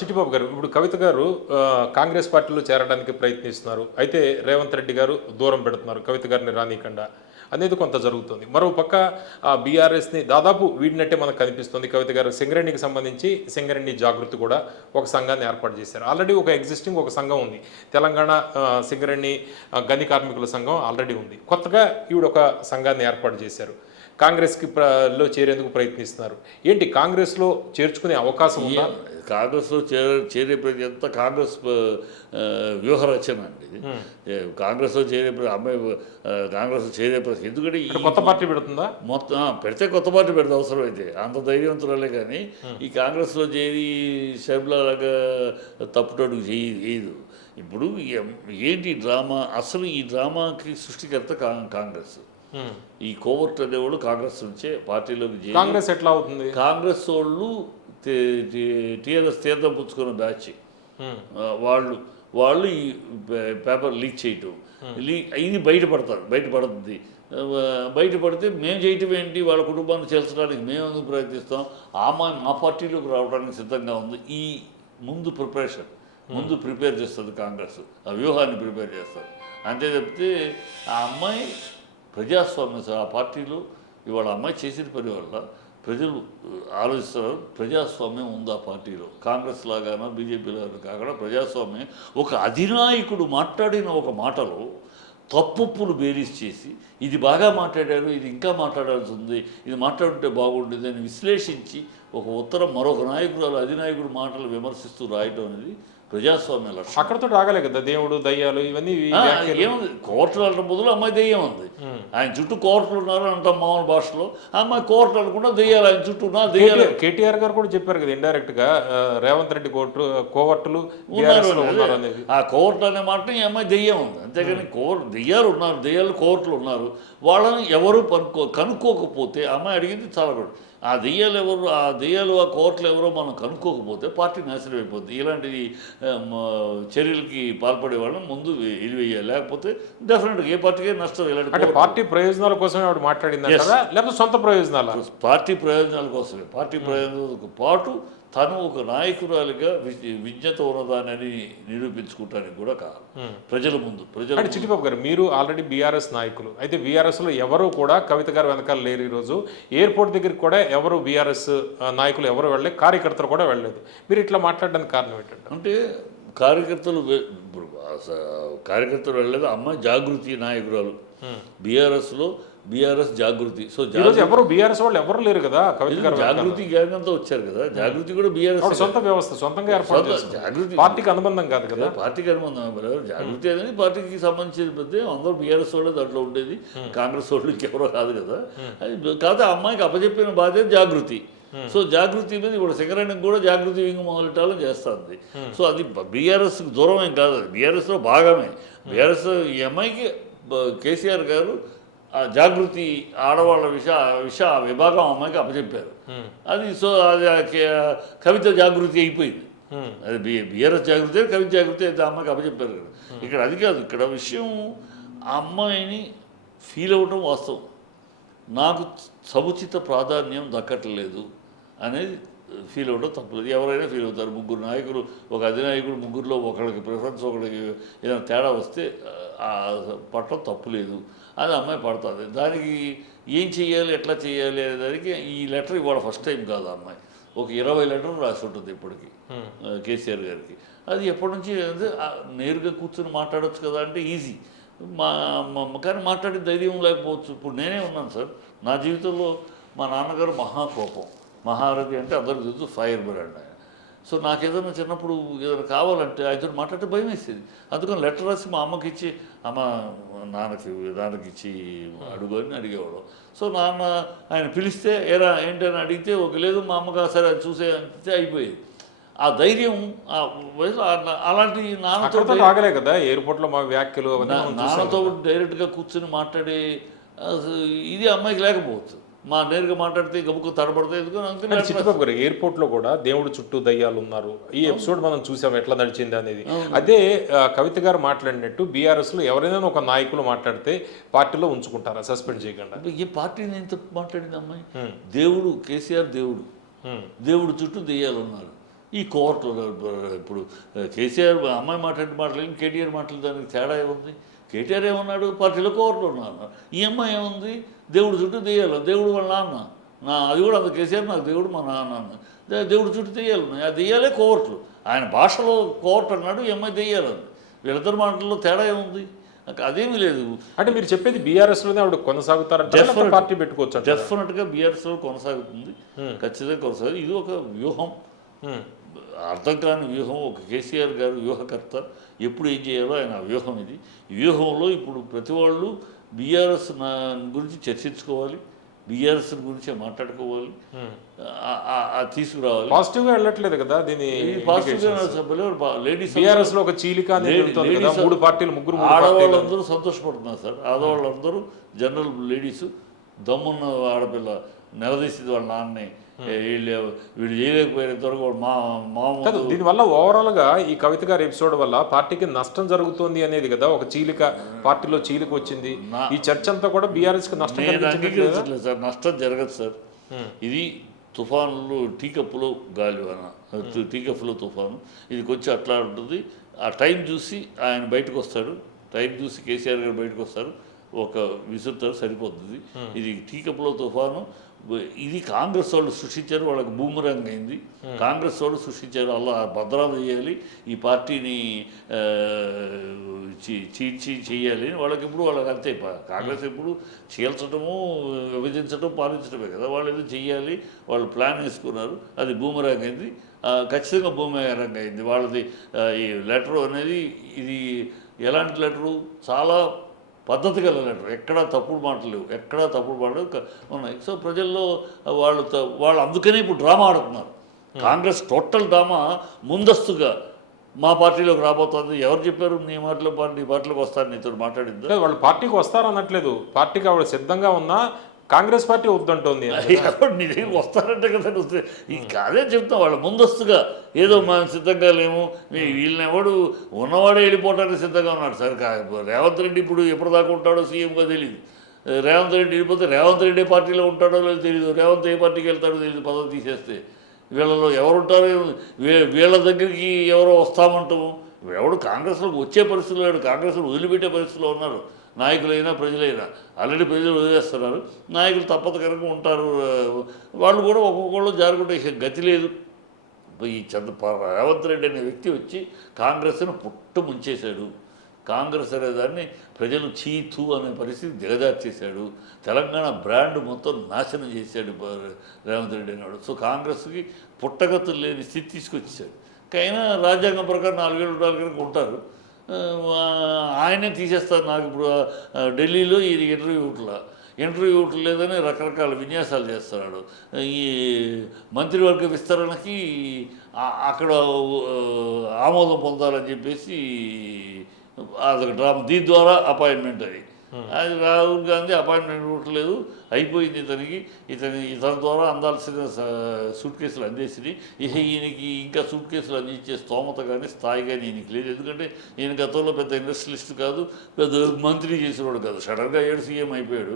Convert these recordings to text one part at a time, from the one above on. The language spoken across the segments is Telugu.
చిట్టిబాబు గారు, ఇప్పుడు కవిత గారు కాంగ్రెస్ పార్టీలో చేరడానికి ప్రయత్నిస్తున్నారు. అయితే రేవంత్ రెడ్డి గారు దూరం పెడుతున్నారు కవిత గారిని రానీయకుండా అనేది కొంత జరుగుతుంది. మరోపక్క బీఆర్ఎస్ని దాదాపు వీడినట్టే మనకు కనిపిస్తుంది. కవిత గారు సింగరేణికి సంబంధించి సింగరేణి జాగృతి కూడా ఒక సంఘాన్ని ఏర్పాటు చేశారు. ఆల్రెడీ ఒక ఎగ్జిస్టింగ్ ఒక సంఘం ఉంది. తెలంగాణ సింగరేణి గని కార్మికుల సంఘం ఆల్రెడీ ఉంది. కొత్తగా ఈవిడ ఒక సంఘాన్ని ఏర్పాటు చేశారు. కాంగ్రెస్కి లో చేరేందుకు ప్రయత్నిస్తున్నారు. ఏంటి కాంగ్రెస్లో చేర్చుకునే అవకాశం ఉందా? కాంగ్రెస్లో చేరే ప్రతి ఎంత కాంగ్రెస్ వ్యూహరచన అండి ఇది. కాంగ్రెస్లో చేరే అమ్మాయి కాంగ్రెస్లో చేరే ప్రతి ఎందుకంటే ఈ కొత్త పార్టీ పెడుతుందా? మొత్తం పెడితే కొత్త పార్టీ పెడితే అవసరం అయితే అంత ధైర్యవంతురాలే. కానీ ఈ కాంగ్రెస్లో చేరి షర్మిలాగా తప్పుటడుగు చేయదు. ఇప్పుడు ఏంటి డ్రామా? అసలు ఈ డ్రామాకి సృష్టికర్త కాంగ్రెస్. ఈ కోవర్ట్ అనేవాళ్ళు కాంగ్రెస్ నుంచే పార్టీలోకి కాంగ్రెస్ ఎట్లా అవుతుంది? కాంగ్రెస్ వాళ్ళు టీఆర్ఎస్ తీర్థం పుచ్చుకున్న బ్యాచ్ వాళ్ళు ఈ పేపర్ లీక్ చేయటం ఇది బయటపడుతుంది. బయటపడితే మేము చేయటం ఏంటి? వాళ్ళ కుటుంబాన్ని చేర్చడానికి మేము ఎందుకు ప్రయత్నిస్తాం? మా పార్టీలోకి రావడానికి సిద్ధంగా ఉంది. ఈ ముందు ప్రిపేర్ చేస్తుంది కాంగ్రెస్, ఆ వ్యూహాన్ని ప్రిపేర్ చేస్తారు. అంతే తప్పితే ఆ అమ్మాయి ప్రజాస్వామ్యం సార్. ఆ పార్టీలో ఇవాళ అమ్మాయి చేసిన పని వల్ల ప్రజలు ఆలోచిస్తున్నారు. ప్రజాస్వామ్యం ఉంది ఆ పార్టీలో. కాంగ్రెస్ లాగానో బీజేపీ లాగా కాకుండా ప్రజాస్వామ్యం. ఒక అధినాయకుడు మాట్లాడిన ఒక మాటలో తప్పులు బేరీస్ చేసి ఇది బాగా మాట్లాడారు, ఇది ఇంకా మాట్లాడాల్సి ఉంది, ఇది మాట్లాడుంటే బాగుండేది అని విశ్లేషించి ఒక ఉత్తరం మరొక నాయకుడు అధినాయకుడు మాటలు విమర్శిస్తూ రాయటం అనేది ప్రజాస్వామ్య లక్ష్యం. అక్కడతో రాగలే కదా దేవుడు దయ్యాలు ఇవన్నీ. ఏముంది కోర్టులు అనడం బదులు అమ్మాయి దెయ్యం ఉంది. ఆయన చుట్టూ కోర్టులు ఉన్నారు అంటాం మామూలు భాషలో. అమ్మాయి కోర్టులు అనుకుంటా దెయ్యాలు ఆయన చుట్టూ ఉన్నారు. దెయ్యాలు కేటీఆర్ గారు కూడా చెప్పారు కదా ఇండైరెక్ట్ గా రేవంత్ రెడ్డి కోవర్టులు ఉన్నారు. ఆ కోర్టు అనే మాట ఈ అమ్మాయి దెయ్యం ఉంది. అంతేగాని దెయ్యాలు ఉన్నారు, దెయ్యాలు కోర్టులు ఉన్నారు. వాళ్ళని ఎవరు కనుక్కోకపోతే అమ్మాయి అడిగింది చాలా కూడా ఆ దెయ్యాలు ఎవరు, ఆ దెయ్యాలు ఆ కోర్టులు ఎవరో మనం కనుక్కోకపోతే పార్టీ నాశనం అయిపోద్ది. ఇలాంటి చర్యలకి పాల్పడే వాళ్ళని ముందు వెలివేయాలి. లేకపోతే డెఫినెట్గా ఏ పార్టీకే నష్టం. ఇలాంటి పార్టీ ప్రయోజనాల కోసమే ఆవిడ మాట్లాడింది లేకపోతే సొంత ప్రయోజనాలు? పార్టీ ప్రయోజనాల కోసమే. పార్టీ ప్రయోజనాలతో పాటు తను ఒక నాయకురాలిగా విజ్ఞత ఉన్నదానని నిరూపించుకుంటానికి కూడా కాదు ప్రజల ముందు. చిట్టిబాబు గారు, మీరు ఆల్రెడీ బీఆర్ఎస్ నాయకులు. అయితే బీఆర్ఎస్లో ఎవరు కూడా కవిత గారు వెనకాల లేరు. ఈరోజు ఎయిర్పోర్ట్ దగ్గరికి కూడా ఎవరు బీఆర్ఎస్ నాయకులు ఎవరు వెళ్ళలేదు, కార్యకర్తలు కూడా వెళ్ళలేదు. మీరు ఇట్లా మాట్లాడడానికి కారణం ఏంటంటే? అంటే కార్యకర్తలు వెళ్ళలేదు. అమ్మాయి జాగృతి నాయకురాలు బీఆర్ఎస్ జాగృతి. సో ఎవరు బీఆర్ఎస్ వాళ్ళు ఎవరు లేరు కదా. జాగృతి గ్యాంగ్ అంతా వచ్చారు కదా. జాగృతి కూడా బీఆర్ఎస్ సొంత వ్యవస్థ, సొంతంగా ఏర్పాటు. జాగృతి పార్టీకి అనుబంధం కాదు కదా. పార్టీకి అనుబంధం. జాగృతి అనేది పార్టీకి సంబంధించిన పెద్ద అందరూ బీఆర్ఎస్ వాళ్ళే దాంట్లో ఉండేది. కాంగ్రెస్ వాళ్ళు ఇంకెవరో కాదు కదా. కాదు అమ్మాయికి అప్పచెప్పిన బాధ్యత జాగృతి. సో జాగృతి మీద ఇప్పుడు సింగరేణికి కూడా జాగృతి వింగ్ మొదలెట్టాలని చేస్తుంది. సో అది బీఆర్ఎస్కి దూరం ఏం కాదు, బీఆర్ఎస్లో భాగమే. బీఆర్ఎస్ ఈ అమ్మాయికి కేసీఆర్ గారు జాగృతి ఆడవాళ్ళ విషయ విభాగం అమ్మాయికి అప్పచెప్పారు. అది సో అది కవిత జాగృతి అయిపోయింది. అది బీఆర్ఎస్ జాగృతి, కవిత జాగృతి అయితే అమ్మాయికి అప్పచెప్పారు కదా. ఇక్కడ అది కాదు. ఇక్కడ విషయం ఆ అమ్మాయిని ఫీల్ అవ్వటం వాస్తవం. నాకు సముచిత ప్రాధాన్యం దక్కట్లేదు అనేది ఫీల్ అవ్వడం తప్పలేదు. ఎవరైనా ఫీల్ అవుతారు. ముగ్గురు నాయకులు, ఒక అధినాయకుడు ముగ్గురులో ఒకరికి ప్రిఫరెన్స్, ఒకరికి ఏదైనా తేడా వస్తే పట్టడం తప్పులేదు. అది అమ్మాయి పడుతుంది. దానికి ఏం చేయాలి, ఎట్లా చేయాలి అనే దానికి ఈ లెటర్ ఇవాళ ఫస్ట్ టైం కాదు. అమ్మాయి ఒక 20 లెటర్లు రాసి ఉంటుంది ఇప్పటికి కేసీఆర్ గారికి. అది ఎప్పటి నుంచి నేరుగా కూర్చొని మాట్లాడవచ్చు కదా అంటే ఈజీ. కానీ మాట్లాడే ధైర్యం లేకపోవచ్చు. ఇప్పుడు నేనే ఉన్నాను సార్. నా జీవితంలో మా నాన్నగారు మహాకోపం, మహారథి అంటే అందరికి తెలుసు, ఫైర్ బ్రాండ్ ఆయన. సో నాకు ఏదైనా చిన్నప్పుడు ఏదైనా కావాలంటే ఆయనతో మాట్లాడితే భయం వేసేది. అందుకని లెటర్ రాసి మా అమ్మకి ఇచ్చి, అమ్మ నాన్నకి ఇచ్చి అడుగు అని అడిగేవాడు. సో నాన్న ఆయన పిలిస్తే ఏరా ఏంటని అడిగితే ఒక లేదు, మా అమ్మగా సరే అది చూసే అంటే అయిపోయేది. ఆ ధైర్యం అలాంటి నాన్నతో రాగలే కదా ఎయిర్పోర్ట్లో మా వ్యాఖ్యలు. నాన్నతో డైరెక్ట్గా కూర్చొని మాట్లాడే ఇది అమ్మాయికి లేకపోవచ్చు. నేరుగా మాట్లాడితే గబుకు తడబడితే చిట్టిబాబు గారు, ఎయిర్పోర్ట్లో కూడా దేవుడు చుట్టూ దయ్యాలు ఉన్నారు. ఈ ఎపిసోడ్ మనం చూసాం ఎట్లా నడిచింది అనేది. అదే కవిత గారు మాట్లాడినట్టు బీఆర్ఎస్లో ఎవరైనా ఒక నాయకులు మాట్లాడితే పార్టీలో ఉంచుకుంటారా సస్పెండ్ చేయకుండా? ఏ పార్టీని ఎంత మాట్లాడింది అమ్మాయి? దేవుడు కేసీఆర్ దేవుడు చుట్టూ దెయ్యాలు ఉన్నారు. ఈ కోర్టు ఇప్పుడు కేసీఆర్ అమ్మాయి మాట్లాడి కేటీఆర్ మాటలు దానికి తేడా ఏముంది? కేటీఆర్ ఏమన్నాడు? పార్టీలో కోర్టు ఉన్నాను. ఈ అమ్మాయి ఏముంది? దేవుడు చుట్టూ తీయాలి, దేవుడు వాళ్ళ నాన్న అది కూడా అంత కేసీఆర్ నాకు దేవుడు మా నాన్న దేవుడు చుట్టూ తీయాలి, అది తీయాలే కోర్టులు. ఆయన భాషలో కోర్టు అన్నాడు, ఈ అమ్మాయి తీయాలని. వీళ్ళిద్దరు మాటల్లో తేడా ఏముంది? అదేమీ లేదు. అంటే మీరు చెప్పేది బీఆర్ఎస్లోనే ఆవిడ కొనసాగుతారంటే పార్టీ పెట్టుకోవచ్చు. డెఫినెట్గా బీఆర్ఎస్లో కొనసాగుతుంది, ఖచ్చితంగా కొనసాగుతుంది. ఇది ఒక వ్యూహం, అర్థం కాని వ్యూహం. ఒక కేసీఆర్ గారు వ్యూహకర్త, ఎప్పుడు ఏం చేయాలో ఆయన వ్యూహం ఇది. ఈ వ్యూహంలో ఇప్పుడు ప్రతి వాళ్ళు బీఆర్ఎస్ గురించి చర్చించుకోవాలి, బీఆర్ఎస్ గురించి మాట్లాడుకోవాలి, తీసుకురావాలి. పాజిటివ్గా వెళ్ళట్లేదు కదా దీని పాజిటివ్గా. లేడీస్ బీఆర్ఎస్ లో ఒక చీలిక మూడు పార్టీలు ముగ్గురు ఆడవాళ్ళందరూ సంతోషపడుతున్నారు సార్. ఆడవాళ్ళందరూ జనరల్ లేడీస్ దమ్మున్న ఆడపిల్ల నిలదీసింది వాళ్ళ నాన్నని, వీళ్ళు చేయలేకపోయినంత వరకు మామూలు. దీనివల్ల ఓవరాల్ గా ఈ కవిత గారి ఎపిసోడ్ వల్ల పార్టీకి నష్టం జరుగుతుంది అనేది కదా, ఒక చీలిక పార్టీలో చీలిక వచ్చింది. ఈ చర్చ అంతా కూడా బీఆర్ఎస్ కి నష్టం అంగీకరించట్లేదు సార్. నష్టం జరగదు సార్. ఇది తుఫానులు, టీకప్పులో గాలివాన, టీకప్పులో తుఫాను, ఇది కొంచెం అట్లా ఉంటుంది. ఆ టైం చూసి ఆయన బయటకు వస్తాడు, టైం చూసి కేసీఆర్ గారు బయటకు వస్తారు, ఒక విసురుతారు, సరిపోతుంది. ఇది టీకప్పులో తుఫాను. ఇది కాంగ్రెస్ వాళ్ళు సృష్టించారు, వాళ్ళకి బూమరంగ్ అయింది. కాంగ్రెస్ వాళ్ళు సృష్టించారు, అలా భద్రాలు చేయాలి, ఈ పార్టీని చేయాలి అని వాళ్ళకి ఇప్పుడు వాళ్ళకి అంతే. కాంగ్రెస్ ఎప్పుడు చీల్చడము, విభజించడం, పాలించడమే కదా. వాళ్ళు ఏదో చెయ్యాలి, వాళ్ళు ప్లాన్ వేసుకున్నారు, అది బూమరంగ్ అయింది, ఖచ్చితంగా బూమరంగ్ అయింది వాళ్ళది. ఈ లెటరు అనేది ఇది ఎలాంటి లెటరు? చాలా పద్ధతి గల లెటర్, ఎక్కడా తప్పుడు మాటలు లేవు, ఎక్కడా తప్పుడు మాటలు ఉన్నాయి. సో ప్రజల్లో వాళ్ళు అందుకనే ఇప్పుడు డ్రామా ఆడుతున్నారు. కాంగ్రెస్ టోటల్ డ్రామా ముందస్తుగా మా పార్టీలోకి రాబోతుంది. ఎవరు చెప్పారు నీ పార్టీలోకి వస్తాను నీతో మాట్లాడింది? వాళ్ళు పార్టీకి వస్తారు అనట్లేదు, పార్టీకి ఆవిడ సిద్ధంగా ఉన్నా కాంగ్రెస్ పార్టీ వద్దంటోంది. నీ దగ్గరికి వస్తారంటే కదా వస్తే అదే చెప్తాం. వాళ్ళు ముందస్తుగా ఏదో మనం సిద్ధంగా లేము, వీళ్ళని ఎవడు ఉన్నవాడే వెళ్ళిపోవడానికి సిద్ధంగా ఉన్నాడు సార్. రేవంత్ రెడ్డి ఇప్పుడు ఎప్పటిదాకా ఉంటాడో సీఎంగా తెలియదు. రేవంత్ రెడ్డి వెళ్ళిపోతే రేవంత్ రెడ్డి పార్టీలో ఉంటాడో లేదో తెలియదు, రేవంత్ ఏ పార్టీకి వెళ్తాడో తెలియదు. పదవి తీసేస్తే వీళ్ళలో ఎవరు ఉంటారో, వీళ్ళ దగ్గరికి ఎవరో వస్తామంటాము. ఎవడు కాంగ్రెస్లోకి వచ్చే పరిస్థితుల్లో లేడు, కాంగ్రెస్లో వదిలిపెట్టే పరిస్థితిలో ఉన్నారు నాయకులైనా ప్రజలైనా. ఆల్రెడీ ప్రజలు వదిలేస్తున్నారు, నాయకులు తప్పదు కనుక ఉంటారు. వాళ్ళు కూడా ఒక్కొక్కళ్ళు జారుకుంటే గతి లేదు. ఈ రేవంత్ రెడ్డి అనే వ్యక్తి వచ్చి కాంగ్రెస్ను పుట్టు ముంచేశాడు. కాంగ్రెస్ అనే దాన్ని ప్రజలు చీతు అనే పరిస్థితి దిగజార్చేశాడు. తెలంగాణ బ్రాండ్ మొత్తం నాశనం చేశాడు రేవంత్ రెడ్డి అన్నాడు. సో కాంగ్రెస్కి పుట్టగతులు లేని స్థితి తీసుకొచ్చేసాడు. అయినా రాజ్యాంగం ప్రకారం 4 ఏళ్ళు కనుక ఉంటారు. ఆయనే తీసేస్తారు. నాకు ఇప్పుడు ఢిల్లీలో ఇది ఇంటర్వ్యూ లేదని రకరకాల విన్యాసాలు చేస్తున్నాడు. ఈ మంత్రివర్గ విస్తరణకి అక్కడ ఆమోదం పొందాలని చెప్పేసి అదొక డ్రామా. దీని ద్వారా అపాయింట్మెంట్ అది రాహుల్ గాంధీ అపాయింట్మెంట్ ఇవ్వట్లేదు, అయిపోయింది ఇతని ద్వారా అందాల్సిన సూట్ కేసులు అందేసినాయి. ఈయనకి ఇంకా సూట్ కేసులు అందించే స్తోమత కానీ స్థాయి కానీ ఈయనకి లేదు. ఎందుకంటే ఈయన గతంలో పెద్ద ఇండస్ట్రియలిస్ట్ కాదు, పెద్ద మంత్రి చేసేవాడు కాదు, సడన్గా 7 సీఎం అయిపోయాడు.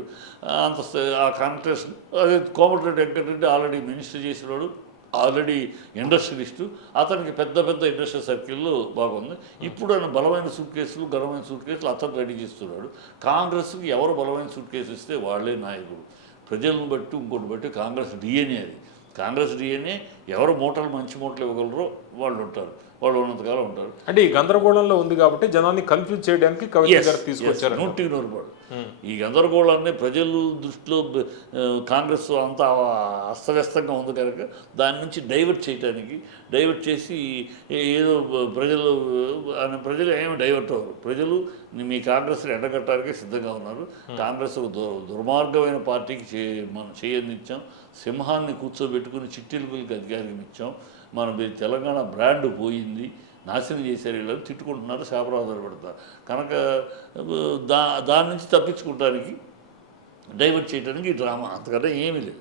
అంత ఆ కాంటెస్ట్ అదే కోమటిరెడ్డి వెంకటరెడ్డి ఆల్రెడీ మినిస్టర్ చేసేవాడు, ఆల్రెడీ ఇండస్ట్రియలిస్టు, అతనికి పెద్ద ఇండస్ట్రియల్ సర్కిల్లో బాగుంది. ఇప్పుడు ఆయన బలమైన సూట్ కేసులు, ఘనమైన సూట్ కేసులు అతను రెడీ చేస్తున్నాడు. కాంగ్రెస్కి ఎవరు బలమైన సూట్ కేసు ఇస్తే వాళ్ళే నాయకుడు. ప్రజలను బట్టి ఇంకోటి బట్టి కాంగ్రెస్ డిఎన్ఏ అది. కాంగ్రెస్ డిఎన్ఏ ఎవరు మంచి మూటలు ఇవ్వగలరో వాళ్ళు ఉంటారు, వాళ్ళు ఉన్నంతకాలం ఉంటారు. అంటే ఈ గందరగోళంలో ఉంది కాబట్టి జనాన్ని కన్ఫ్యూజ్ చేయడానికి కవిత గారు తీసుకొచ్చారు. 100% ఈ గందరగోళాన్ని ప్రజలు దృష్టిలో కాంగ్రెస్ అంతా అస్తవ్యస్తంగా ఉంది కనుక దాని నుంచి డైవర్ట్ చేసి ఏదో ప్రజలు ఏమి డైవర్ట్ అవ్వరు. ప్రజలు మీ కాంగ్రెస్ని ఎండగట్టడానికి సిద్ధంగా ఉన్నారు. కాంగ్రెస్ దుర్మార్గమైన పార్టీకి మనం చేయందించాం, సింహాన్ని కూర్చోబెట్టుకుని చిట్టిలుగులకి అధికారం ఇచ్చాం, మన తెలంగాణ బ్రాండ్ పోయింది, నాశనం చేశారు, వీళ్ళు తిట్టుకుంటున్నారు, శాపరాధాలు పెడతారు కనుక దాని నుంచి తప్పించుకోవడానికి డైవర్ట్ చేయడానికి ఈ డ్రామా, అంతకన్నా ఏమీ లేదు.